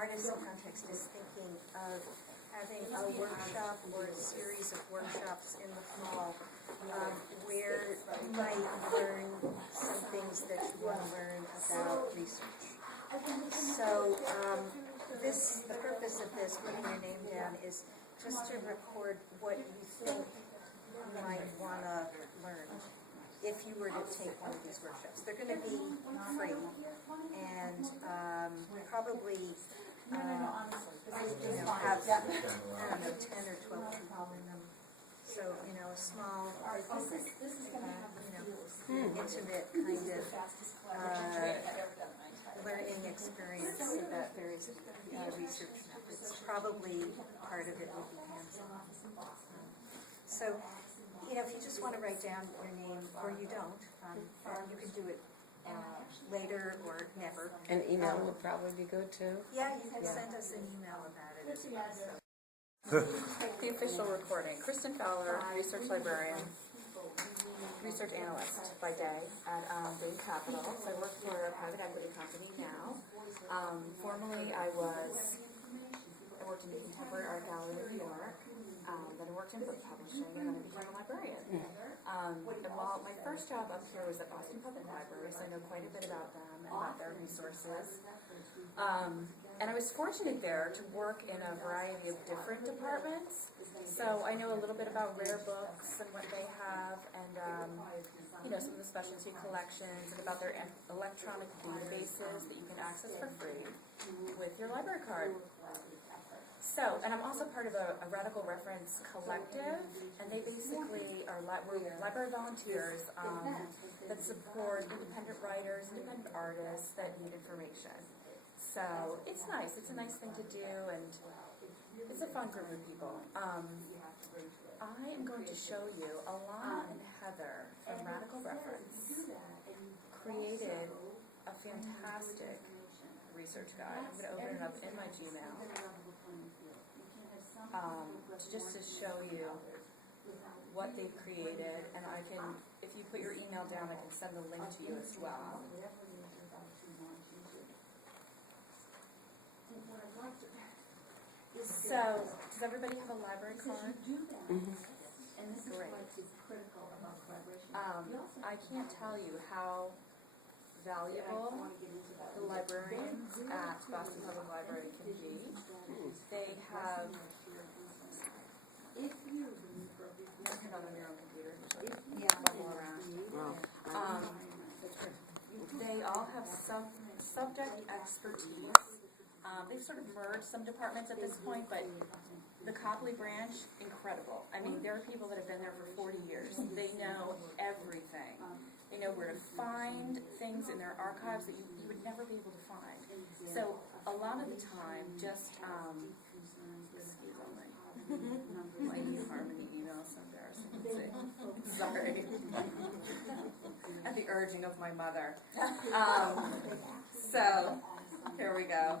Artists in Context is thinking of having a workshop or a series of workshops in the fall where you might learn some things that you want to learn about research. So the purpose of this, putting your name down, is just to record what you think you might want to learn if you were to take one of these workshops. They're going to be free and probably have, I don't know, 10 or 12 people in them. So, a small, intimate kind of learning experience about various research methods. Probably part of it will be hands-on. So, if you just want to write down your name, or you don't, you can do it later or never. An email would probably be good too. Yeah, you can send us an email about it as well. So. The official recording. Kristen Fowler, research librarian, research analyst by day at Bain Capital. So I work for a private equity company now. Formerly, I worked in the Contemporary Art Gallery in New York. Then I worked in book publishing, and then I became a librarian. And while my first job up here was at Boston Public Library, so I know quite a bit about them and about their resources. And I was fortunate there to work in a variety of different departments. So I know a little bit about rare books and what they have, and some of the specialty collections, and about their electronic databases that you can access for free with your library card. So, and I'm also part of a Radical Reference collective, and they basically are we're library volunteers that support independent writers, independent artists that need information. So it's nice. It's a nice thing to do, and it's a fun group of people. I am going to show you Alana and Heather from Radical Reference created a fantastic research guide. I'm going to open it up in my Gmail. Just to show you what they've created, and I can, if you put your email down, I can send the link to you as well. So, does everybody have a library card? Mm-hmm. Great. I can't tell you how valuable the librarians at Boston Public Library can be. They have, you can on your own computer, bubble around. They all have subject expertise. They've sort of merged some departments at this point, but the Copley branch, incredible. I mean, there are people that have been there for 40 years. They know everything. They know where to find things in their archives that you would never be able to find. So a lot of the time, just, excuse me, my eHarmony email is embarrassing. Sorry. At the urging of my mother. So, here we go.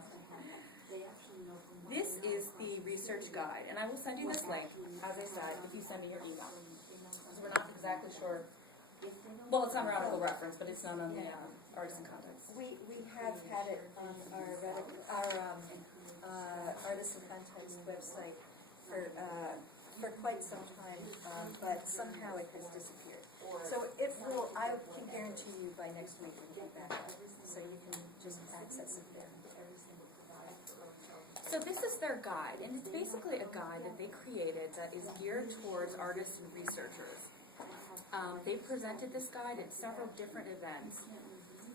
This is the research guide, and I will send you this link, as I said, if you send me your email. So we're not exactly sure. Well, it's on Radical Reference, but it's not on the Artists in Context. We have had it on our Artists in Context website for quite some time, but somehow it has disappeared. So it will. I can guarantee you by next week it'll be back up, so you can just access it there. So this is their guide, and it's basically a guide that they created that is geared towards artists and researchers. They've presented this guide at several different events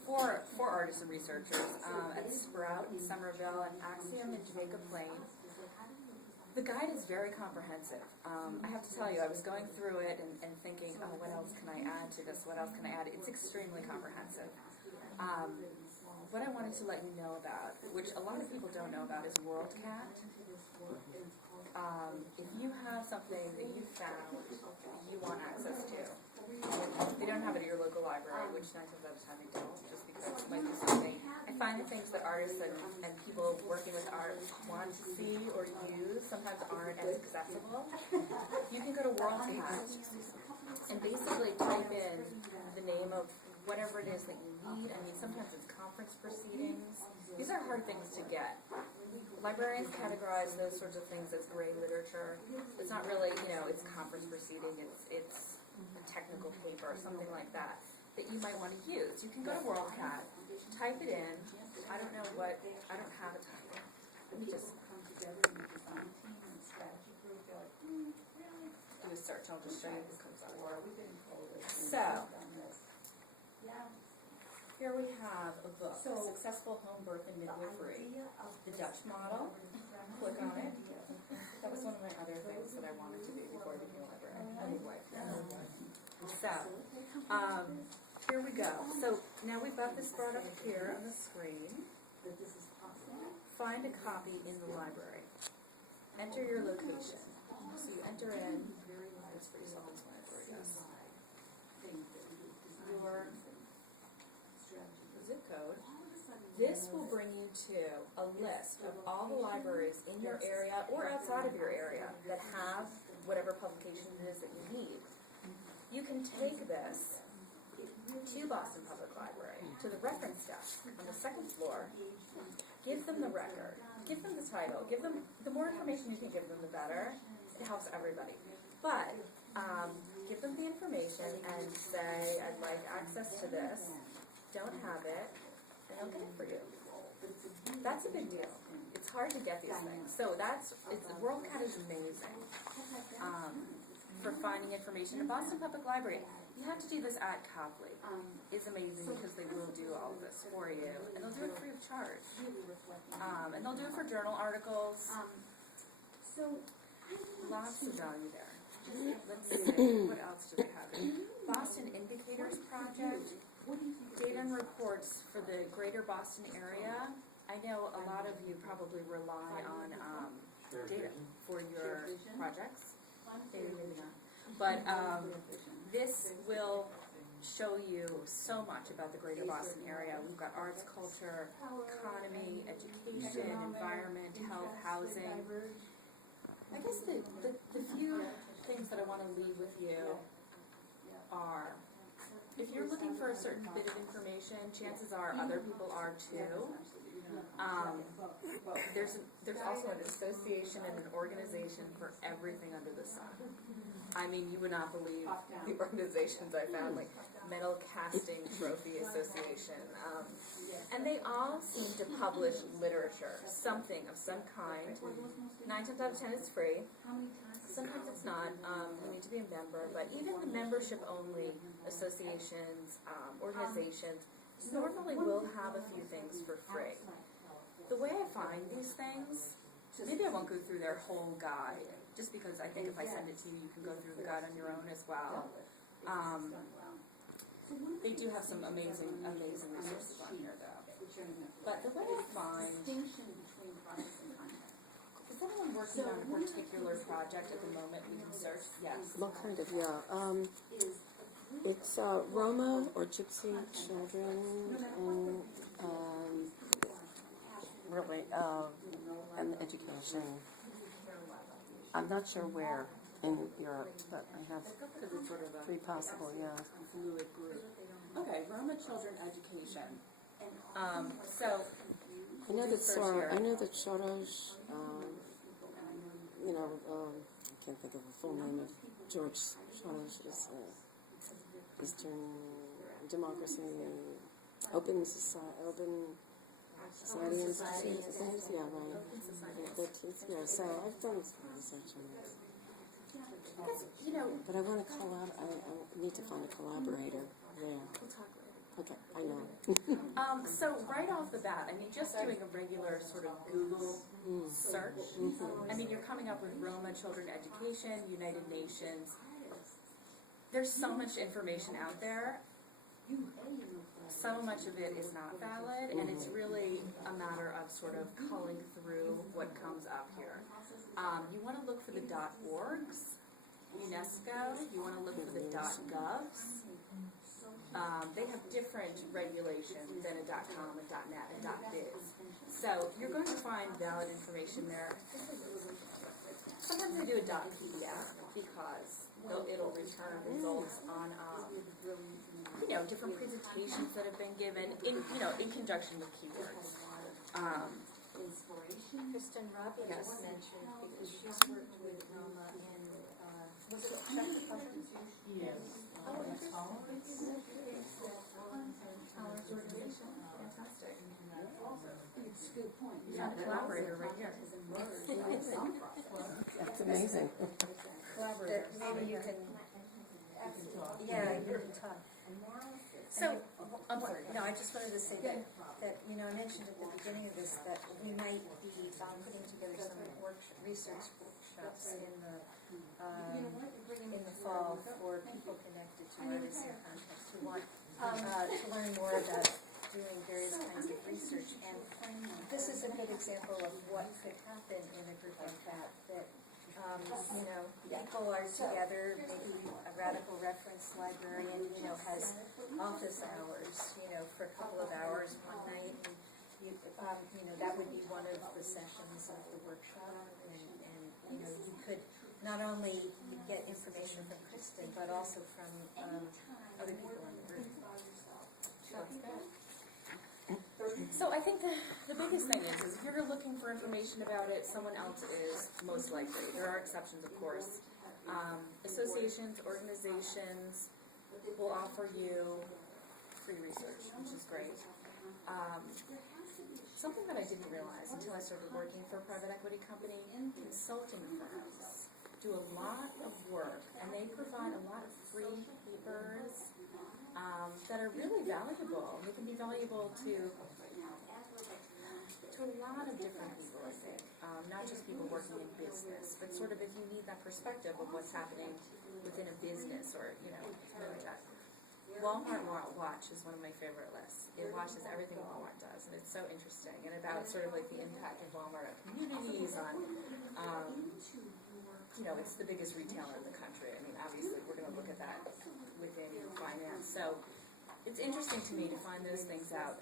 for artists and researchers at Sprout in Somerville, and Axiom in Jamaica Plain. The guide is very comprehensive. I have to tell you, I was going through it and thinking, oh, what else can I add to this? What else can I add? It's extremely comprehensive. What I wanted to let you know about, which a lot of people don't know about, is WorldCat. If you have something that you found you want access to, they don't have it at your local library, which 9 times out of 10 they don't, just because it might be something. I find the things that artists and people working with art want to see or use sometimes aren't as accessible. You can go to WorldCat and basically type in the name of whatever it is that you need. I mean, sometimes it's conference proceedings. These are hard things to get. librarians categorize those sorts of things as gray literature. It's not really, it's conference proceeding, it's a technical paper or something like that you might want to use. You can go to WorldCat, type it in. I don't have a title. Let me just do a search. I'll just show you what comes up. So, here we have a book, Successful Home Birth and Midwifery, the Dutch model. Click on it. That was one of my other things that I wanted to do before I became a librarian. Anyway, so, here we go. So, now we've got this brought up here on the screen. Find a copy in the library. Enter your location. So you enter in, it's pretty self-explanatory, yes. Your zip code. This will bring you to a list of all the libraries in your area or outside of your area that have whatever publication it is that you need. You can take this to Boston Public Library, to the reference desk on the second floor, give them the record, give them the title, give them, the more information you can give them, the better. It helps everybody. But, give them the information and say, I'd like access to this, don't have it, and they'll get it for you. That's a big deal. It's hard to get these things. So WorldCat is amazing for finding information. In Boston Public Library, you have to do this at Copley. It's amazing because they will do all of this for you, and they'll do it free of charge. And they'll do it for journal articles. Lots of value there. Let's see, what else do we have? Boston Indicators Project, data and reports for the greater Boston area. I know a lot of you probably rely on data for your projects. Maybe not. But this will show you so much about the greater Boston area. We've got arts, culture, economy, education, environment, health, housing. I guess the few things that I want to leave with you are, if you're looking for a certain bit of information, chances are other people are too. There's also an association and an organization for everything under the sun. I mean, you would not believe the organizations I found, like Metal Casting Trophy Association. And they all seem to publish literature, something of some kind. 9 times out of 10 it's free. Sometimes it's not. You need to be a member. But even the membership-only associations, organizations, normally will have a few things for free. The way I find these things, maybe I won't go through their whole guide, just because I think if I send it to you, you can go through the guide on your own as well. They do have some amazing resources on here, though. But the way I find, is anyone working on a particular project at the moment we can search? Yes. Well, kind of, yeah. It's Roma or Gypsy children, and really, and education. I'm not sure where in Europe, but I have three possible, yeah. Fluid group. Okay, Roma Children Education. So I know that Soros, I can't think of the full name of George Soros, is Eastern Democracy, Open Society Institute, yeah, right. So I've done some research on this. But I want to I need to find a collaborator there. We'll talk later. Okay, I know. So right off the bat, I mean, just doing a regular sort of Google search, I mean, you're coming up with Roma Children Education, United Nations. There's so much information out there. So much of it is not valid, and it's really a matter of sort of culling through what comes up here. You want to look for the .orgs, UNESCO. You want to look for the .govs. They have different regulations than a .com, a .net, and .biz. So you're going to find valid information there. Sometimes they do a .pdf because it'll return results on different presentations that have been given in conjunction with keywords. Kristen Robbie Yes. just mentioned, because she's worked with Roma in, was it Czech? Yes. Tolerance organization, fantastic. It's a good point. Yeah, collaborator right here. That's amazing. That maybe you can, yeah, you can talk. So, I'm sorry. No, I just wanted to say that, you know, I mentioned at the beginning of this that we might be putting together some research workshops in the fall for people connected to artists and contexts who want to learn more about doing various kinds of research. And this is a good example of what could happen in a group like that, you know, people are together, maybe a radical reference librarian, you know, has office hours, you know, for a couple of hours one night, and you know, that would be one of the sessions of the workshop, and you know, you could not only get information from Kristen, but also from other people in the room. So I think the biggest thing is if you're looking for information about it, someone else is most likely. There are exceptions, of course. Associations, organizations will offer you free research, which is great. Something that I didn't realize until I started working for a private equity company, consulting firms do a lot of work, and they provide a lot of free papers that are really valuable. They can be valuable to a lot of different people, I think. Not just people working in business, but sort of if you need that perspective of what's happening within a business or, you know, something like that. Walmart Watch is one of my favorite lists. It watches everything Walmart does, and it's so interesting. And about sort of like the impact of Walmart on communities, on, you know, it's the biggest retailer in the country. I mean, obviously, we're going to look at that within finance. So it's interesting to me to find those things out.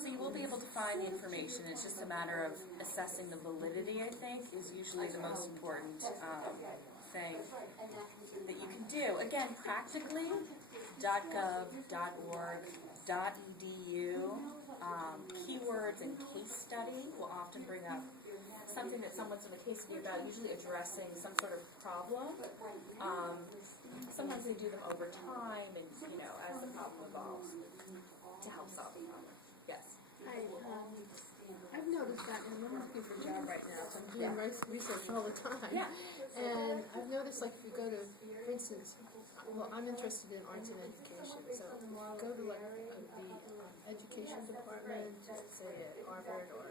So you will be able to find the information. It's just a matter of assessing the validity, I think, is usually the most important thing that you can do. Again, practically, .gov, .org, .edu, keywords and case study will often bring up something that someone's in a case study about, usually addressing some sort of problem. Sometimes they do them over time and, you know, as the problem evolves to help solve the problem. Yes. I've noticed that, and I'm looking for a job right now, so I'm doing research all the time. Yeah. And I've noticed, like, if you go to, for instance, well, I'm interested in arts and education, so go to, like, the education department, say at Harvard or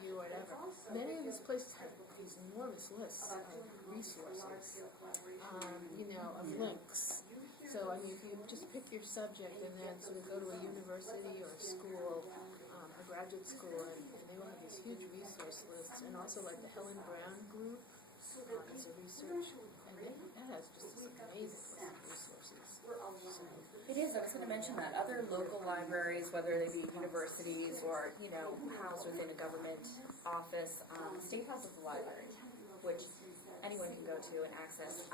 BU or whatever. Many of these places have these enormous lists of resources, you know, of links. So, I mean, if you just pick your subject and then sort of go to a university or a school, a graduate school, and they will have these huge resource lists, and also like the Helen Brown Group is a research, and that has just this amazing list of resources. It is. I was going to mention that. Other local libraries, whether they be universities or, you know, housed within a government office, State House is a library, which anyone can go to and access.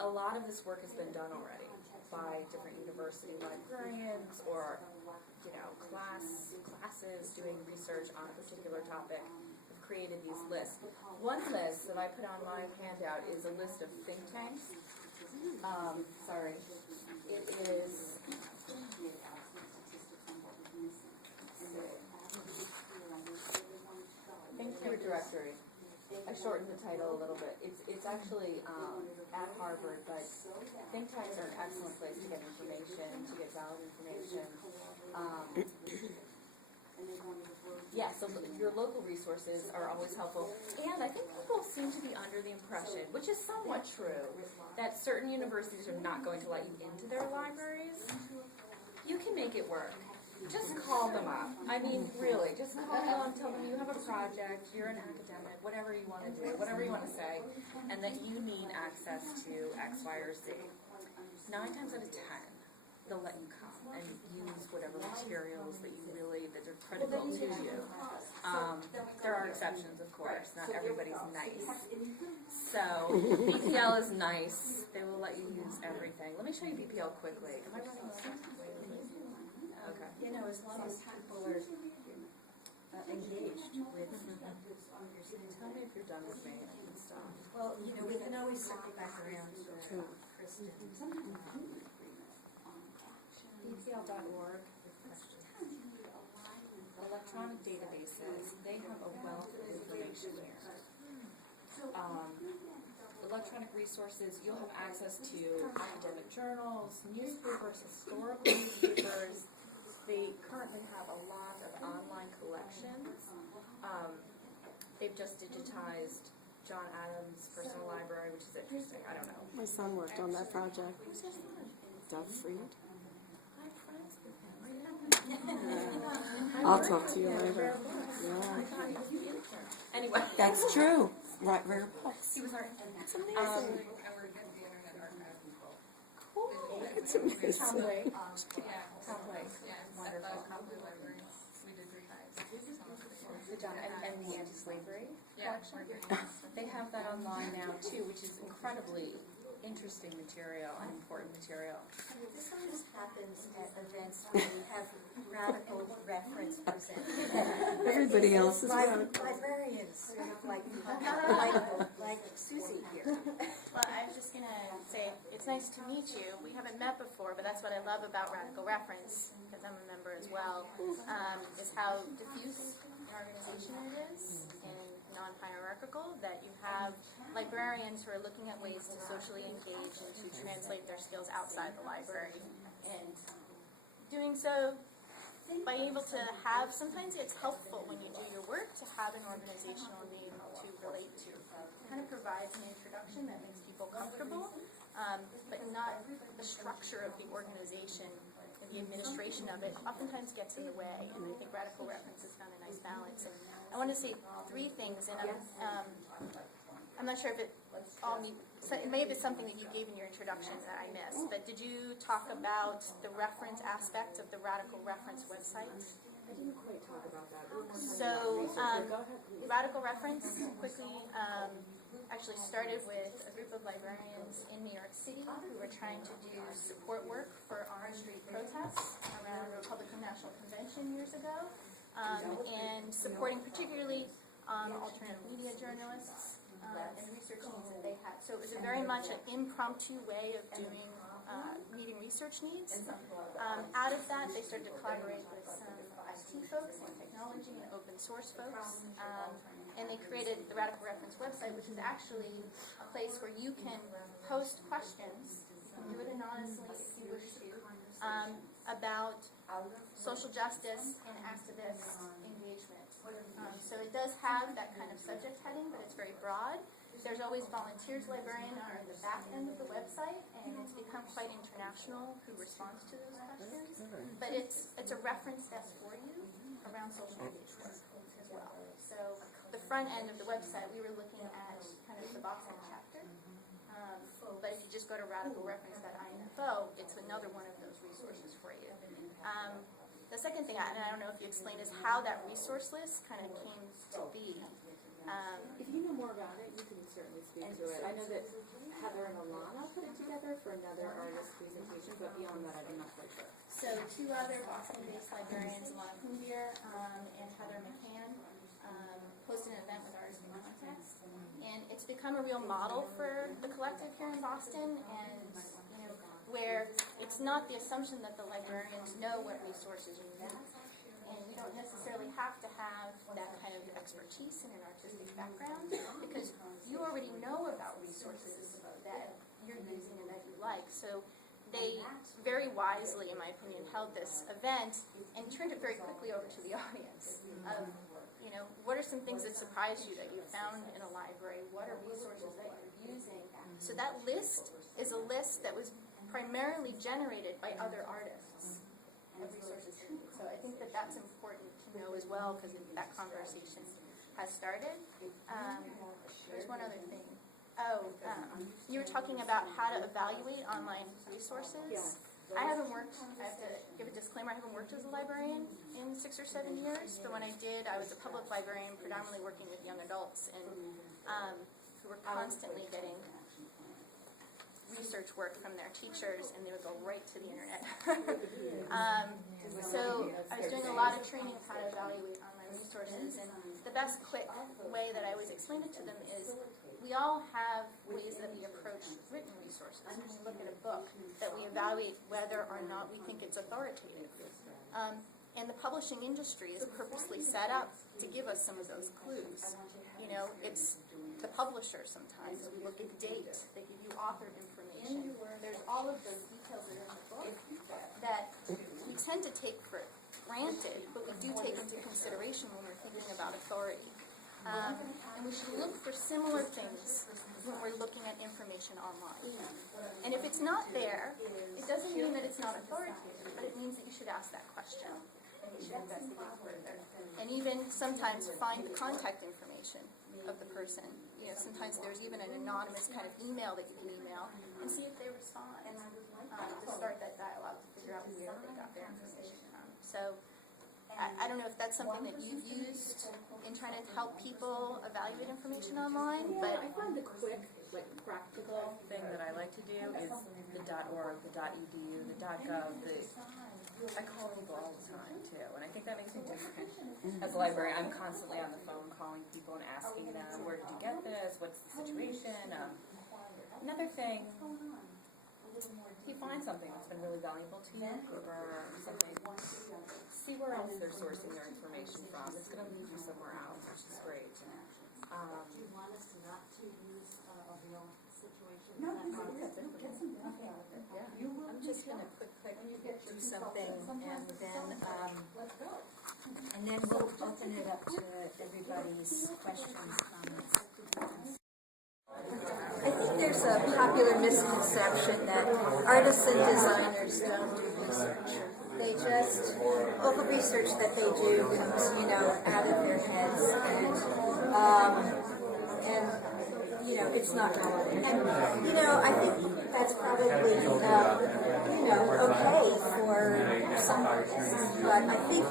A lot of this work has been done already by different university librarians or, you know, classes doing research on a particular topic have created these lists. One list that I put on my handout is a list of think tanks. It is Think Tank Directory. I shortened the title a little bit. It's actually at Harvard, but think tanks are an excellent place to get information, to get valid information. Yeah, so your local resources are always helpful. And I think people seem to be under the impression, which is somewhat true, that certain universities are not going to let you into their libraries. You can make it work. Just call them up. I mean, really, just call them, tell them you have a project, you're an academic, whatever you want to do, whatever you want to say, and that you need access to X, Y, or Z. 9 times out of 10, they'll let you come and use whatever materials that are critical to you. There are exceptions, of course. Not everybody's nice. So, BPL is nice. They will let you use everything. Let me show you BPL quickly. Am I running low? Okay. You know, as long as people are engaged. Tell me if you're done with me. I can stop. Well, we can always circle back around to Kristen. ETL.org. Electronic databases, they have a wealth of information here. Electronic resources, you'll have access to academic journals, newspapers, historical newspapers. They currently have a lot of online collections. They've just digitized John Adams' personal library, which is interesting. I don't know. My son worked on that project. Doug Freed. I'm friends with him. I'll talk to you later. I Yeah. thought he was the intern. Anyway. That's true. Right, rare books. He was our It's amazing. cool. It's amazing. Tom Blake. Tom Blake. Wonderful. The John and the anti-slavery collection. They have that online now too, which is incredibly interesting material and important material. This always happens at events where we have radical reference presented. Everybody else is Librarians, sort of like Susie here. Well, I was just gonna say, it's nice to meet you. We haven't met before, but that's what I love about Radical Reference, because I'm a member as well, is how diffuse your organization it is and non-hierarchical, that you have librarians who are looking at ways to socially engage and to translate their skills outside the library. And doing so by able to have, sometimes it's helpful when you do your work to have an organizational name to relate to. It kind of provides an introduction that makes people comfortable, but not the structure of the organization and the administration of it oftentimes gets in the way. And I think Radical Reference has found a nice balance. And I want to say three things, and I'm not sure if it all it may have been something that you gave in your introduction that I missed, but did you talk about the reference aspect of the Radical Reference website? I didn't quite talk about that. So, Go ahead, please. Radical Reference quickly actually started with a group of librarians in New York City who were trying to do support work for Orange Street protests around the Republican National Convention years ago, and supporting particularly alternative media journalists and research needs that they had. So it was a very much an impromptu way of doing meeting research needs. Out of that, they started to collaborate with some IT folks and technology and open source folks, and they created the Radical Reference website, which is actually a place where you can post questions, you can do it anonymously if you wish to, about social justice and activist engagement. So it does have that kind of subject heading, but it's very broad. There's always volunteers librarian on the back end of the website, and it's become quite international who responds to those questions. But it's a reference desk for you around social engagement as well. So the front end of the website, we were looking at kind of the Boston chapter. But if you just go to radicalreference.info, it's another one of those resources for you. The second thing, and I don't know if you explained, is how that resource list kind of came to be. If you know more about it, you can certainly speak to it. I know that Heather and Alana put it together for another artist presentation, but beyond that, I'm not quite sure. So two other Boston-based librarians, Alana Kumbier and Heather McCann, hosted an event with Artists in Context. And it's become a real model for the collective here in Boston, and where it's not the assumption that the librarians know what resources you need. And you don't necessarily have to have that kind of expertise in an artistic background, because you already know about resources that you're using and that you like. So they very wisely, in my opinion, held this event and turned it very quickly over to the audience of, what are some things that surprised you that you found in a library? What are resources that you're using? So that list is a list that was primarily generated by other artists of resources. So I think that that's important to know as well, because that conversation has started. There's one other thing. You were talking about how to evaluate online resources. I haven't worked, I have to give a disclaimer, I haven't worked as a librarian in 6 or 7 years, but when I did, I was a public librarian, predominantly working with young adults, and who were constantly getting research work from their teachers, and they would go right to the internet. So I was doing a lot of training of how to evaluate online resources, and the best quick way that I always explain it to them is we all have ways that we approach written resources. When we look at a book, that we evaluate whether or not we think it's authoritative. And the publishing industry is purposely set up to give us some of those clues. You know, it's the publisher sometimes. We look at date. They give you author information. There's all of those details that are in the book that we tend to take for granted, but we do take into consideration when we're thinking about authority. And we should look for similar things when we're looking at information online. And if it's not there, it doesn't mean that it's not authoritative, but it means that you should ask that question. And you should investigate further. And even sometimes find the contact information of the person. You know, sometimes there's even an anonymous kind of email that you can email and see if they respond to start that dialogue to figure out where they got their information from. So I don't know if that's something that you've used in trying to help people evaluate information online, but I find the quick, like practical thing that I like to do is the .org, the .edu, the .gov. I call people all the time too, and I think that makes me different. As a librarian, I'm constantly on the phone calling people and asking them, where did you get this? What's the situation? Another thing, if you find something that's been really valuable to you, or something, see where else they're sourcing their information from. It's going to lead you somewhere else, which is great. Do you want us not to use a real situation? No, get some coffee out of it. Yeah. I'm just going to quick do something, and then we'll open it up to everybody's questions, comments. I think there's a popular misconception that artists and designers don't do research. They just, all the research that they do comes, you know, out of their heads, and you know, it's not relevant. And, you know, I think that's probably, you know, okay for some artists, but I think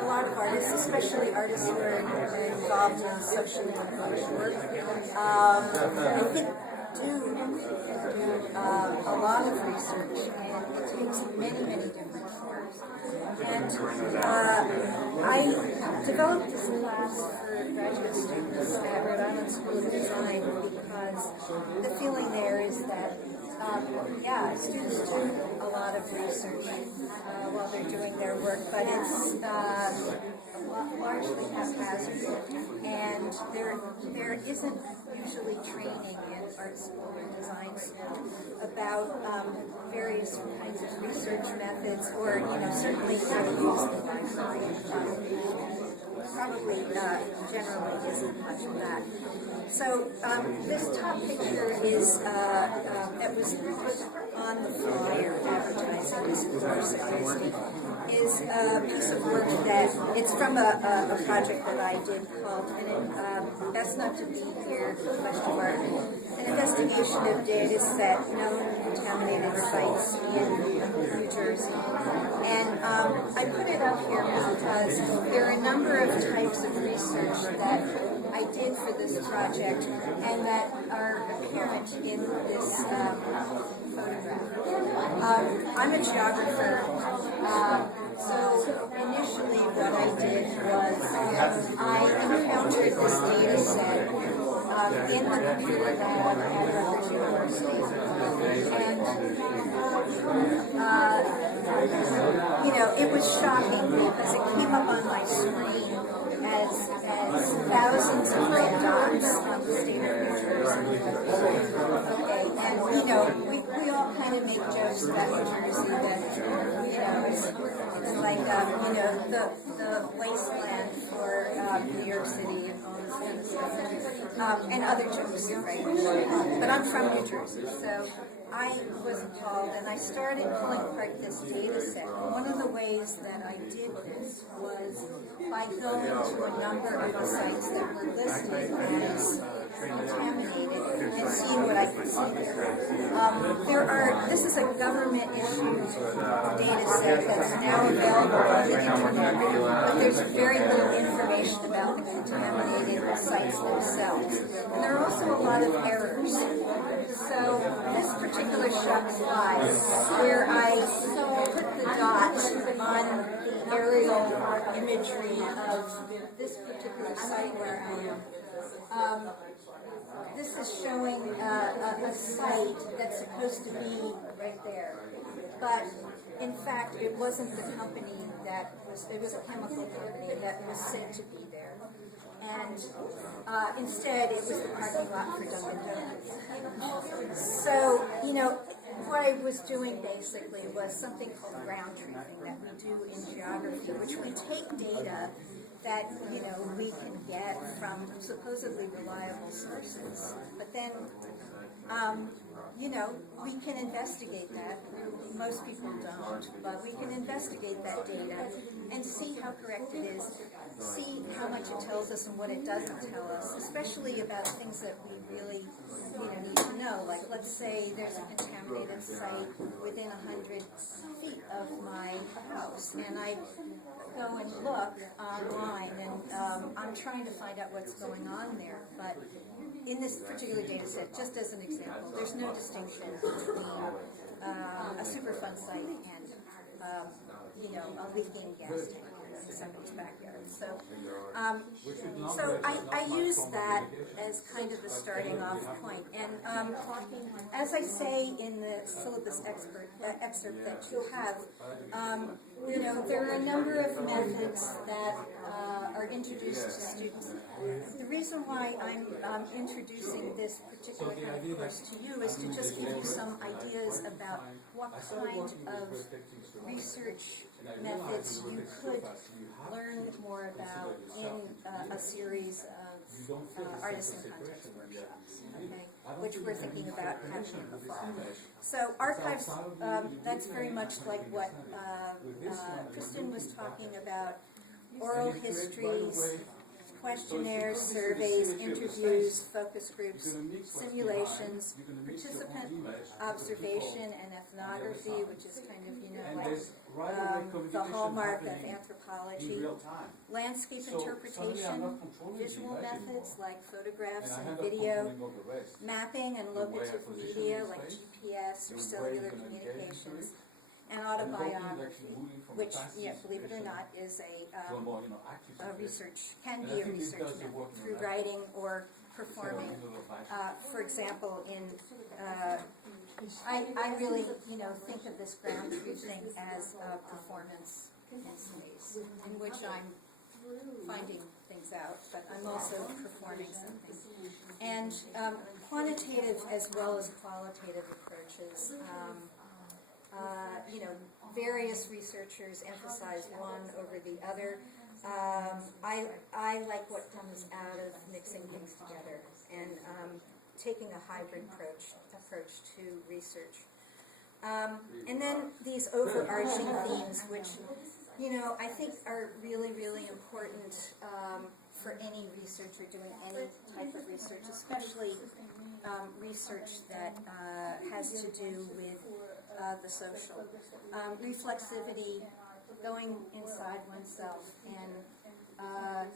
a lot of artists, especially artists who are involved in socially engaged work, I think do a lot of research, and it takes many, many different forms. And I developed this class for graduate students at Rhode Island School of Design because the feeling there is that students do a lot of research while they're doing their work, but it's largely haphazard, and there isn't usually training in art school and design school about various kinds of research methods, or certainly how to use the library. Probably generally isn't much of that. So this top picture is that was put on the flyer advertising this course is a piece of work that it's from a project that I did called, and it, that's not to be here, question mark, an investigation of data set known contaminated sites in New Jersey. And I put it up here because there are a number of types of research that I did for this project and that are apparent in this photograph. I'm a geographer, so initially what I did was I encountered this data set in the computer lab at Harvard University, and it was shocking because it came up on my screen as thousands of red dots on the state of New Jersey. Okay, and we all kind of make jokes about New Jersey that it's like the wasteland for New York City and all this kind of stuff, and other jokes, right? But I'm from New Jersey, so I was appalled, and I started pulling apart this data set. One of the ways that I did this was by going to a number of the sites that were listed as contaminated and seeing what I could see there. This is a government-issued data set that's now available on the internet, but there's very little information about the contaminated sites themselves. And there are also a lot of errors. So this particular shot slide, where I put the dot on the aerial imagery of this particular site where I am. This is showing a site that's supposed to be right there. But in fact, it wasn't the company that was, it was a chemical company that was said to be there. And instead, it was the parking lot for Dunkin' Donuts. So, you know, what I was doing basically was something called ground truthing that we do in geography, which we take data that, you know, we can get from supposedly reliable sources. But then, you know, we can investigate that. Most people don't, but we can investigate that data and see how correct it is, see how much it tells us and what it doesn't tell us, especially about things that we really, you know, need to know. Like, let's say there's a contaminated site within 100 feet of my house, and I go and look online, and I'm trying to find out what's going on there, but in this particular data set, just as an example, there's no distinction between a Superfund site and, you know, a leaking gas tank in somebody's backyard. So, I use that as kind of the starting off point. And as I say in the syllabus excerpt that you have, you know, there are a number of methods that are introduced to students. The reason why I'm introducing this particular kind of course to you is to just give you some ideas about what kind of research methods you could learn more about in a series of artisan context workshops, okay, which we're thinking about having in the fall. So archives, that's very much like what Kristen was talking about, oral histories, questionnaires, surveys, interviews, focus groups, simulations, participant observation and ethnography, which is kind of, you know, like the hallmark of anthropology, landscape interpretation, visual methods like photographs and video, mapping and locative media like GPS or cellular communications, and autobiography, which, yeah, believe it or not, is a research, can be a research method through writing or performing. For example, I really, you know, think of this ground truthing as a performance in space, in which I'm finding things out, but I'm also performing something. And quantitative as well as qualitative approaches. You know, various researchers emphasize one over the other. I like what comes out of mixing things together and taking a hybrid approach to research. And then these overarching themes, which, you know, I think are really, really important for any researcher doing any type of research, especially research that has to do with the social. Reflexivity, going inside oneself and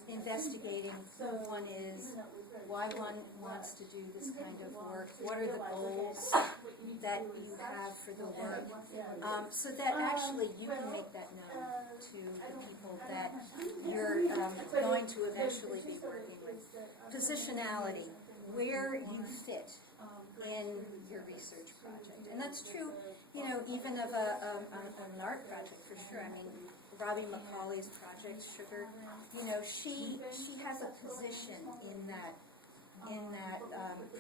investigating who one is, why one wants to do this kind of work, what are the goals that you have for the work, so that actually you can make that known to the people that you're going to eventually be working with. Positionality, where you fit in your research project. And that's true, you know, even of an art project for sure. I mean, Robbie McCauley's project, Sugar, you know, she has a position in that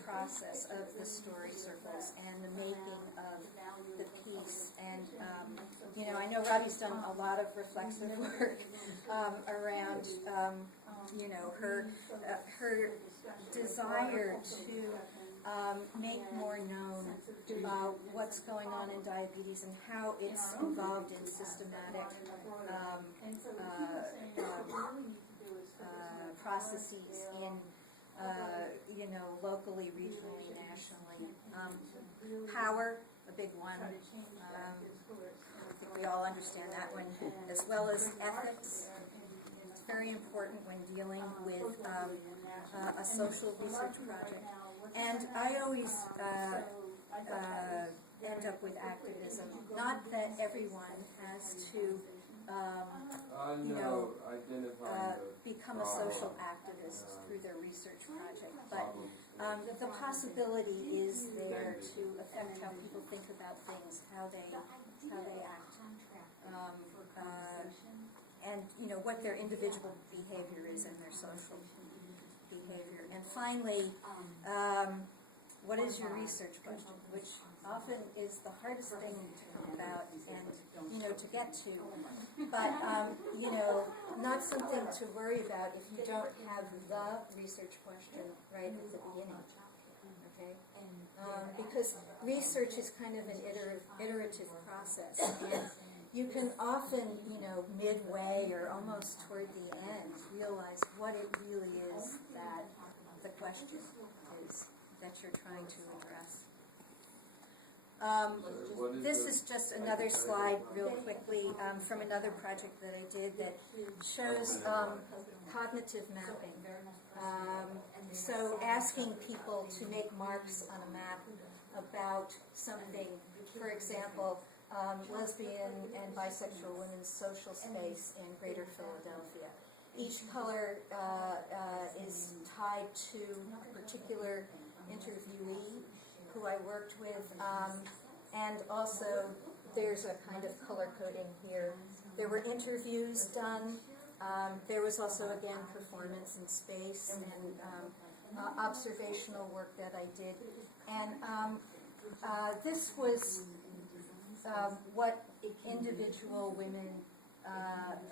process of the story circles and the making of the piece. And, you know, I know Robbie's done a lot of reflexive work around, you know, her desire to make more known what's going on in diabetes and how it's involved in systematic processes in, you know, locally, regionally, nationally. Power, a big one. I think we all understand that one, as well as ethics. It's very important when dealing with a social research project. And I always end up with activism. Not that everyone has to you know, become a social activist through their research project. But the possibility is there to affect how people think about things, how they act, and you know what their individual behavior is and their social behavior. And finally, what is your research question? Which often is the hardest thing to talk about and, you know, to get to. But, you know, not something to worry about if you don't have the research question right at the beginning. Okay? Because research is kind of an iterative process. And you can often, you know, midway or almost toward the end realize what it really is that the question is that you're trying to address. This is just another slide real quickly from another project that I did that shows cognitive mapping. So asking people to make marks on a map about something, for example, lesbian and bisexual women's social space in Greater Philadelphia. Each color is tied to a particular interviewee who I worked with, and also there's a kind of color coding here. There were interviews done. There was also, again, performance in space and observational work that I did. And this was what individual women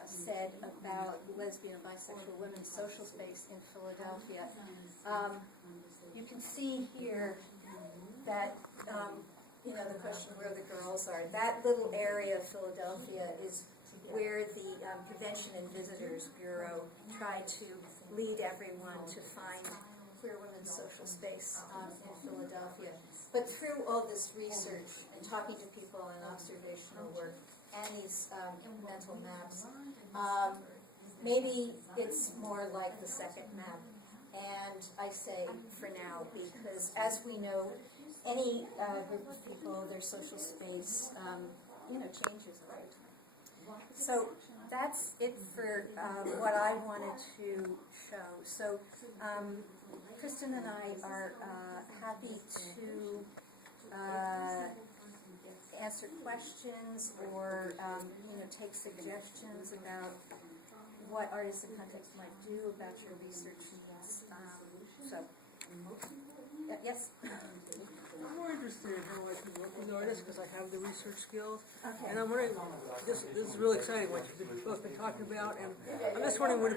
said about lesbian and bisexual women's social space in Philadelphia. You can see here that, you know, the question where the girls are. That little area of Philadelphia is where the Convention and Visitors Bureau tried to lead everyone to find queer women's social space in Philadelphia. But through all this research and talking to people and observational work and these mental maps, maybe it's more like the second map. And I say for now, because as we know, any group of people, their social space, you know, changes over time. So that's it for what I wanted to show. So Kristen and I are happy to answer questions or you know, take suggestions about what Artists in Context might do about your research needs. Yes? I'm more interested in how I can work with artists because I have the research skills. Okay. And I'm wondering, this is really exciting what you've both been talking about. And I'm just wondering, would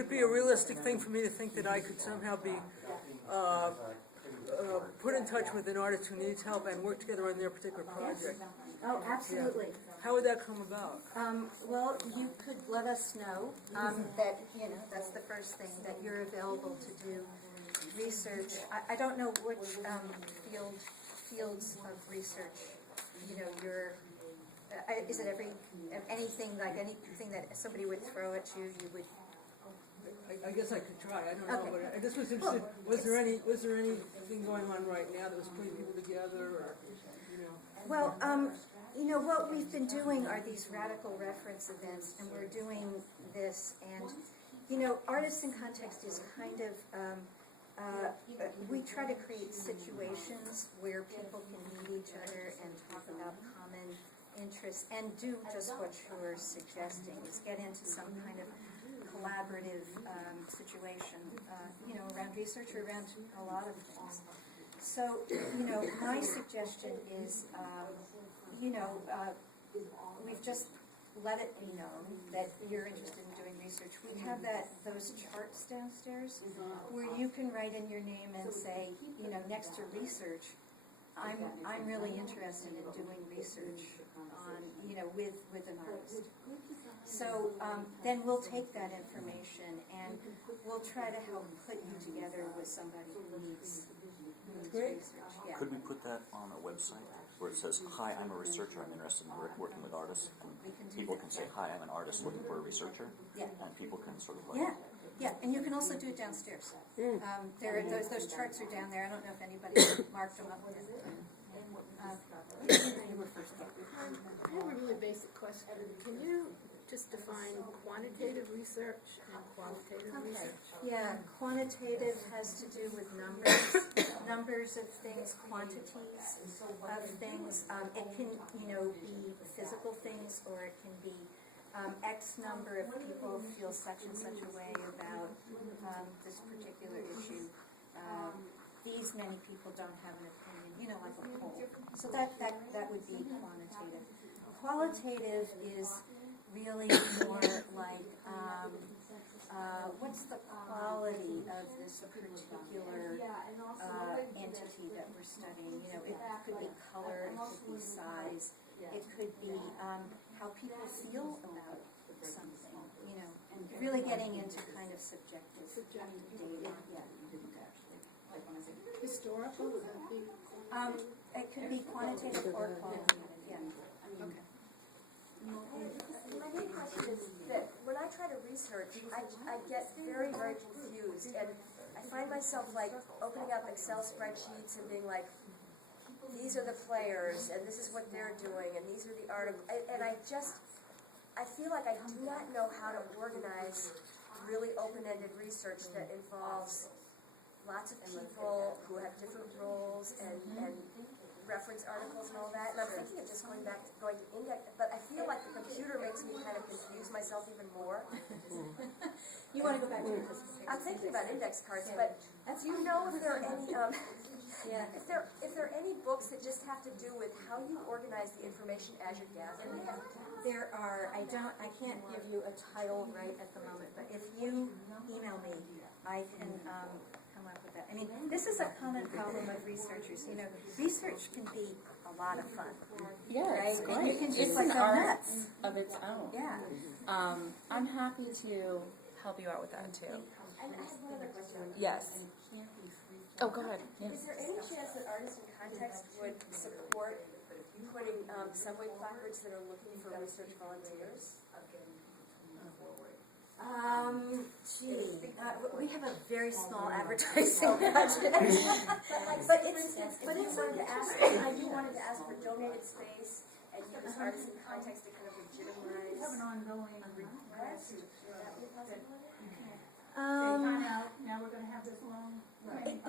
it be a realistic thing for me to think that I could somehow be put in touch with an artist who needs help and work together on their particular project? Oh, absolutely. How would that come about? Well, you could let us know that, you know, that's the first thing, that you're available to do research. I don't know which fields of research, you know, you're, is it anything that somebody would throw at you, you would? I guess I could try. I don't know, Okay. but I just was interested. Was there anything going on right now that was putting people together, or you know? Well, you know, what we've been doing are these radical reference events, and we're doing this, and, you know, Artists in Context is kind of, we try to create situations where people can meet each other and talk about common interests, and do just what you're suggesting, is get into some kind of collaborative situation, you know, around research or around a lot of things. So, you know, my suggestion is, you know, we've just let it be known that you're interested in doing research. We have those charts downstairs where you can write in your name and say, you know, next to research, I'm really interested in doing research on, you know, with an artist. So then we'll take that information and we'll try to help put you together with somebody who needs research. Yeah. Could we put that on a website where it says, "Hi, I'm a researcher. I'm interested in working with artists." And people can say, "Hi, I'm an artist looking for a researcher." Yeah. And people can sort of like. Yeah, yeah, and you can also do it downstairs. Those charts are down there. I don't know if anybody marked them up yet. You were first. I have a really basic question. Can you just define quantitative research and qualitative research? Yeah, quantitative has to do with numbers, numbers of things, quantities of things. It can, be physical things, or it can be X number of people feel such and such a way about this particular issue. These many people don't have an opinion, like a poll. So that would be quantitative. Qualitative is really more like, what's the quality of this particular entity that we're studying? It could be color, it could be size, it could be how people feel about something, and really getting into kind of subjective data. Yeah. Historical, would that be? It could be quantitative or qualitative, yeah. Okay. My main question is that when I try to research, I get very, very confused, and I find myself like opening up Excel spreadsheets and being like, these are the players, and this is what they're doing, and these are the articles, and I feel like I do not know how to organize really open-ended research that involves lots of people who have different roles and reference articles and all that, and I'm thinking of just going to index, but I feel like the computer makes me kind of confuse myself even more. You want to go back to your I'm thinking about index cards, but do you know if there are any, if there are any books that just have to do with how you organize the information as you're gathering it? There are. I can't give you a title right at the moment, but if you email me, I can come up with that. I mean, this is a common problem with researchers. Research can be a lot of fun. Yeah, right? it's And great. you can just It's like an go art nuts. of its own. Yeah. I'm happy to help you out with that too. And I have one other question. Yes. Oh, go ahead. Yeah. Is there any chance that Artists in Context would support putting subway placards that are looking for research volunteers? We have a very small advertising budget. but it's wanted to ask. I do wanted to ask for donated space and use Artists in Context to kind of legitimize. We have an ongoing request. Would that be a possibility? They find out, now we're gonna have this long. It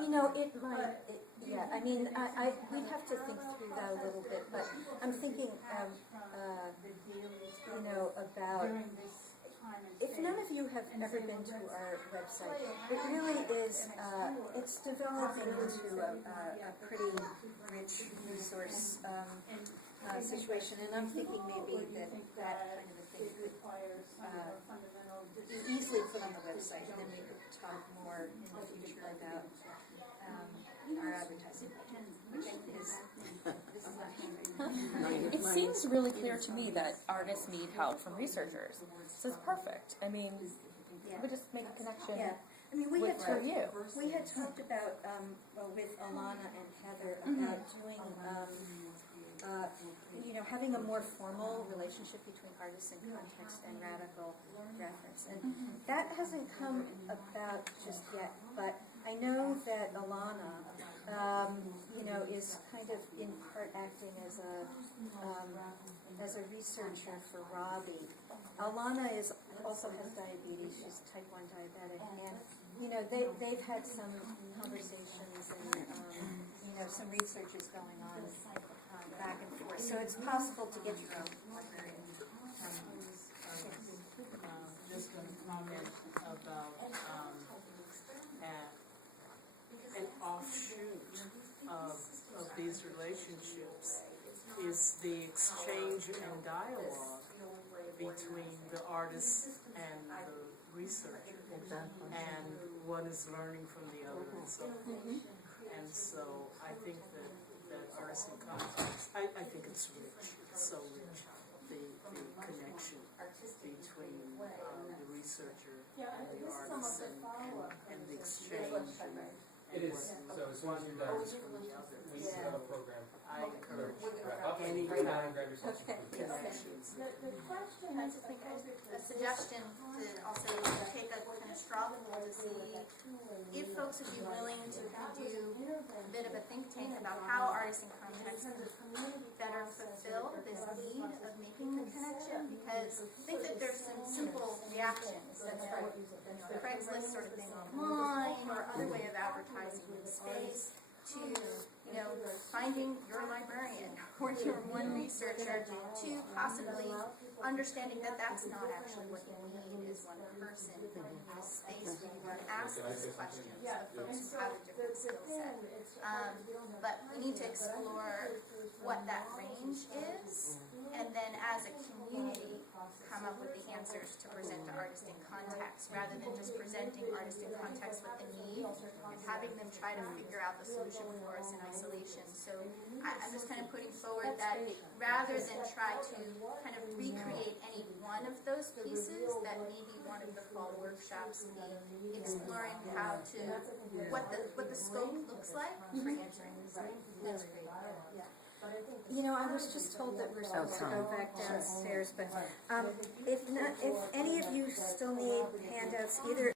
might, yeah, I mean, we'd have to think through that a little bit, but I'm thinking, about, if none of you have ever been to our website, it really is, it's developing into a pretty rich resource, situation, and I'm thinking maybe that kind of a thing could, easily put on the website, and then we could talk more in the future about our advertising, which is It seems really clear to me that artists need help from researchers. So it's perfect. I mean, we just make a connection. yeah. I mean, we With had you. talked about with Alana and Heather about doing having a more formal relationship between Artists in Context and Radical Reference, and that hasn't come about just yet. But I know that Alana, is kind of in part acting as a researcher for Robbie. Alana also has diabetes. She's type 1 diabetic, and they've had some conversations and some research is going on back and forth. So it's possible to get your own librarian. Just a comment about an offshoot of these relationships is the exchange and dialogue between the artist and the researcher. And one is learning from the other and so forth. And so I think that Artists in Context, I think it's rich, it's so rich, the connection between the researcher and the artist and the exchange. It is. So as soon as you're done, we have a program. I encourage Any any kind kind grab yourself some food. connections. The question, I just think a suggestion to also take a kind of straw poll to see if folks would be willing to do a bit of a think tank about how artists in context could better fulfill this need of making the connection, because I think that there's some simple reactions that's like, Craigslist sort of thing online or other way of advertising in space to, finding your librarian or your one researcher to possibly understanding that that's not actually what you need is one person, but you need a space where you can ask these questions of folks who have a different skill set. But we need to explore what that range is, and then as a community come up with the answers to present to artists in context, rather than just presenting artists in context with the need and having them try to figure out the solution for us in isolation. So I'm just kind of putting forward that rather than try to kind of recreate any one of those pieces, that maybe one of the fall workshops be exploring how to, what the scope looks like for answering this. That's great. I was just told that we're supposed to go back downstairs, but if any of you still need handouts, either